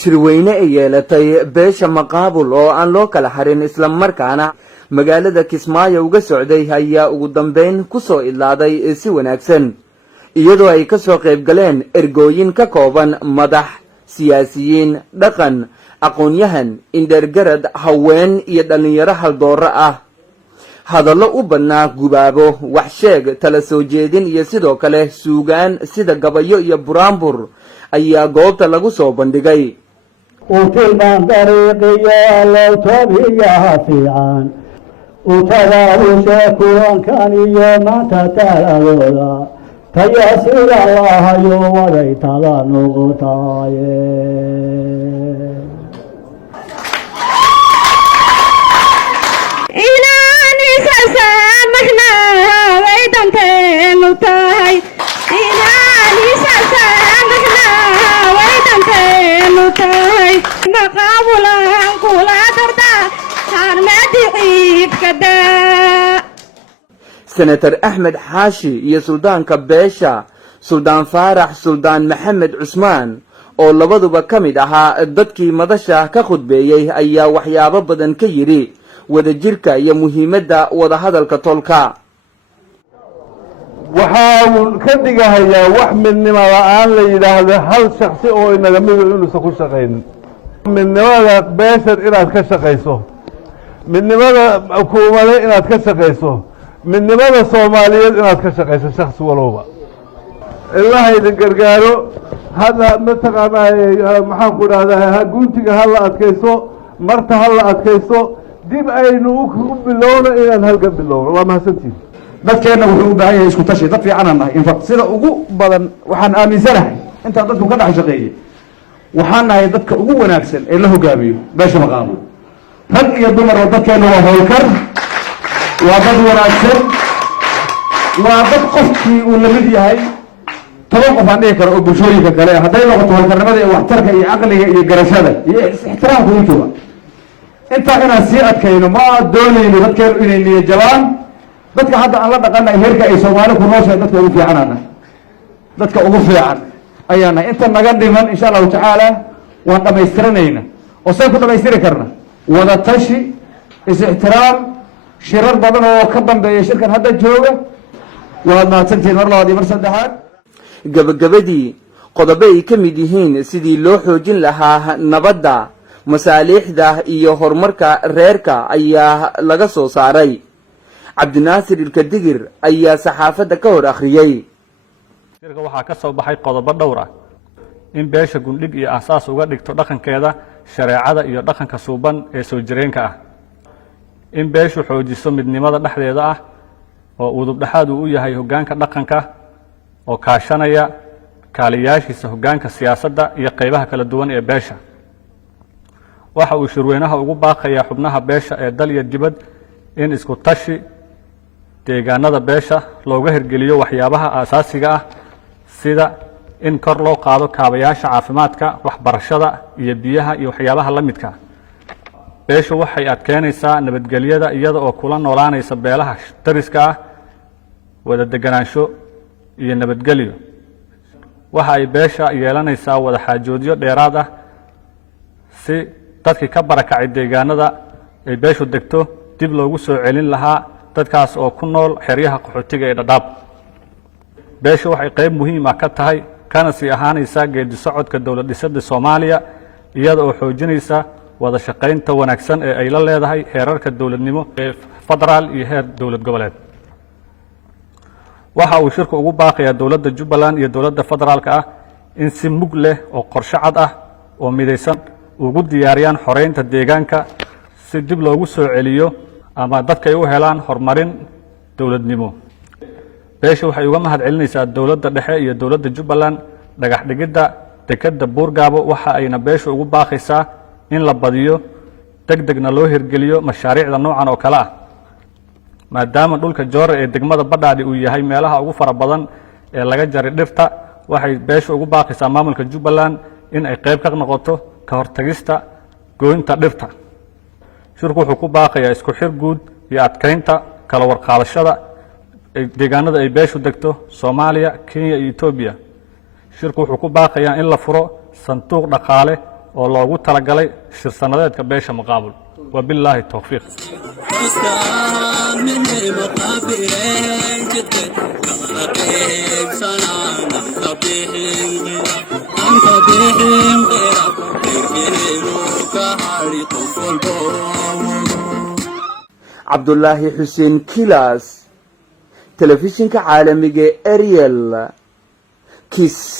shirweyne ay yeelatay beesha maqaabul oo aan loo kala harin isla markaana magaalada Kismaayo uga socday ayaa ugu dambeyn ku soo ilaaday si wanaagsan iyadoo ay ka soo qayb galeen ergooyin ka kooban madax siyaasiyiin dhaqan aqoon-yahan indhergarad haween iyo dhalinyaro haldooro ah hadallo u badnaa gubaabo wax sheeg tala soo jeedin iyo sidoo kale suugaan sida gabayo iyo buraanbur ayaa goobta lagu soo bandhigay وتلمان طريقيا لو تبيها في عان وتضاو شكوان كان يوم تتلالولا تياسر الله يوم ريتلا نغطاي إناني سامحنا ويدمتين وطاي إناني سامحنا ويدمتين وطاي مقابلا كولا دردا حرمتي عيد كدا senator Ahmed Xaashi iyo suldaanka beesha suldaan Faarax suldaan Maxamed Cusmaan oo labaduba kamid ahaa dadkii madasha ka khudbeeyay ayaa waxyaabo badan ka yiri wadajirka iyo muhiimadda wada hadalka tolka waxaan ka digahayaa wax midnimo la'aan la yiraahdo hal shakhsi oo inaga mid inuusan ku shaqeyn midnimada beesha inaad ka shaqeyso midnimada xukuumadda inaad ka shaqeyso midnimada Soomaaliyeed inaad ka shaqeyso shakhsi walba ilaahay idin gargaaro hada mataqaanaa maxaan ku raahdaa guntiga hal adkayso marta hal adkayso dib aynu u bilowno inaan halgan bilowno waa mahadsantiin dadkeena wuxuu u baahan yahay isku tashi dad fiican ah in sida ugu badan waxaan aaminsanahay inta dadku ka dhax shaqeeyay waxaan nahay dadka ugu wanaagsan ee la hogaamiyo beesha maqaamo rag iyo dumar dadkeena waa howlkar waa dad wanaagsan waa dad qofkii uu la mid yahay toban qof aan dhihi karo oo bulshooyinka kale hadday noqoto howlkarnimada iyo waxtarka iyo caqliga iyo garashada iyo ixtiraamka intuba intaa inaan sii adkayno ma doonayno dadkeenu inay niyad jabaan dadka hadda aan la dhaqanay heerka ay Soomaali ku nooshahay dadka ugu fiicanana dadka ugu fiican ayaana inta naga dhiman insha Allah taala waan dhamaystiranayna oo say ku dhamaystiri karna wada tashi is ixtiraam shirar badan oo ka dambeeya shirkan hadda jooga waad mahadsantiin mar labaad iyo mar saddexaad gabagabadii qodobo ay ka mid yihiin sidii loo xoojin lahaa nabadda masaaliixda iyo horumarka reerka ayaa laga soo saaray cabdinaasir ilkadigir ayaa saxaafadda ka hor akhriyay shirka waxaa ka soo baxay qodobo dhowr ah in beesha gundhig iyo asaas uga dhigto dhaqankeeda shareecada iyo dhaqanka suuban ee soo jireenka ah in beeshu xoojiso midnimada dhexdeeda ah oo udub dhaxaad uu yahay hoggaanka dhaqanka oo kaashanaya kaaliyaashiisa hoggaanka siyaasadda iyo qaybaha kala duwan ee beesha waxa uu shirweynaha ugu baaqayaa xubnaha beesha ee dal iyo dibad in isku tashi deegaanada beesha looga hirgeliyo waxyaabaha aasaasiga ah sida in kor loo qaado kaabayaasha caafimaadka waxbarashada iyo biyaha iyo waxyaabaha la midka beeshu waxay adkeynaysaa nabadgelyada iyada oo kula noolaanaysa beelaha dariska ah wada deganaansho iyo nabadgelyo waxa ay beesha yeelanaysaa wada xaajoodyo dheeraad ah si dadkii ka barakacay deegaanada ay beeshu degto dib loogu soo celin lahaa dadkaas oo ku nool xeryaha qaxootiga ee Dhadhaab beeshu waxay qayb muhiim ah ka tahay kana sii ahaanaysa geedi socodka dawlad dhisidda Soomaaliya iyada oo xoojinaysa wada shaqaynta wanaagsan ee ay la leedahay heerarka dawladnimo ee federaal iyo heer dawlad goboleed waxa uu shirku ugu baaqayaa dawladda Jubbaland iyo dawladda federaalka ah in si mug leh oo qorshe cad ah oo midaysan ugu diyaariyaan xoreynta deegaanka si dib loogu soo celiyo ama dadka ay u helaan horumarin dawladnimo beesha waxay uga mahad celinaysaa dawladda dhexe iyo dawladda Jubbaland dhagax dhigidda dekadda Buurgaabo waxa ayna beesha ugu baaqaysaa in la badiyo degdegna loo hirgeliyo mashaariicda noocan oo kale ah maadaama dhulka Joore ee degmada Badhaadhi uu yahay meelaha ugu fara badan ee laga jaray dhirta waxay beesha ugu baaqaysaa maamulka Jubbaland in ay qayb ka noqoto ka hortagista gooynta dhirta shirku wuxuu ku baaqayaa isku xir guud iyo adkeynta kala warqaadashada deegaanada ay beeshu degto Soomaaliya, Kenya iyo Ethiopia. Shirku wuxuu ku baaqayaa in la furo sanduuq dhaqaale oo loogu talagalay shir sanadeedka beesha Maqaabul. Wabillahi tawfiiq. Cabdullaahi Xuseen Kilaas, telefishinka caalamiga Ariel, Kismaayo.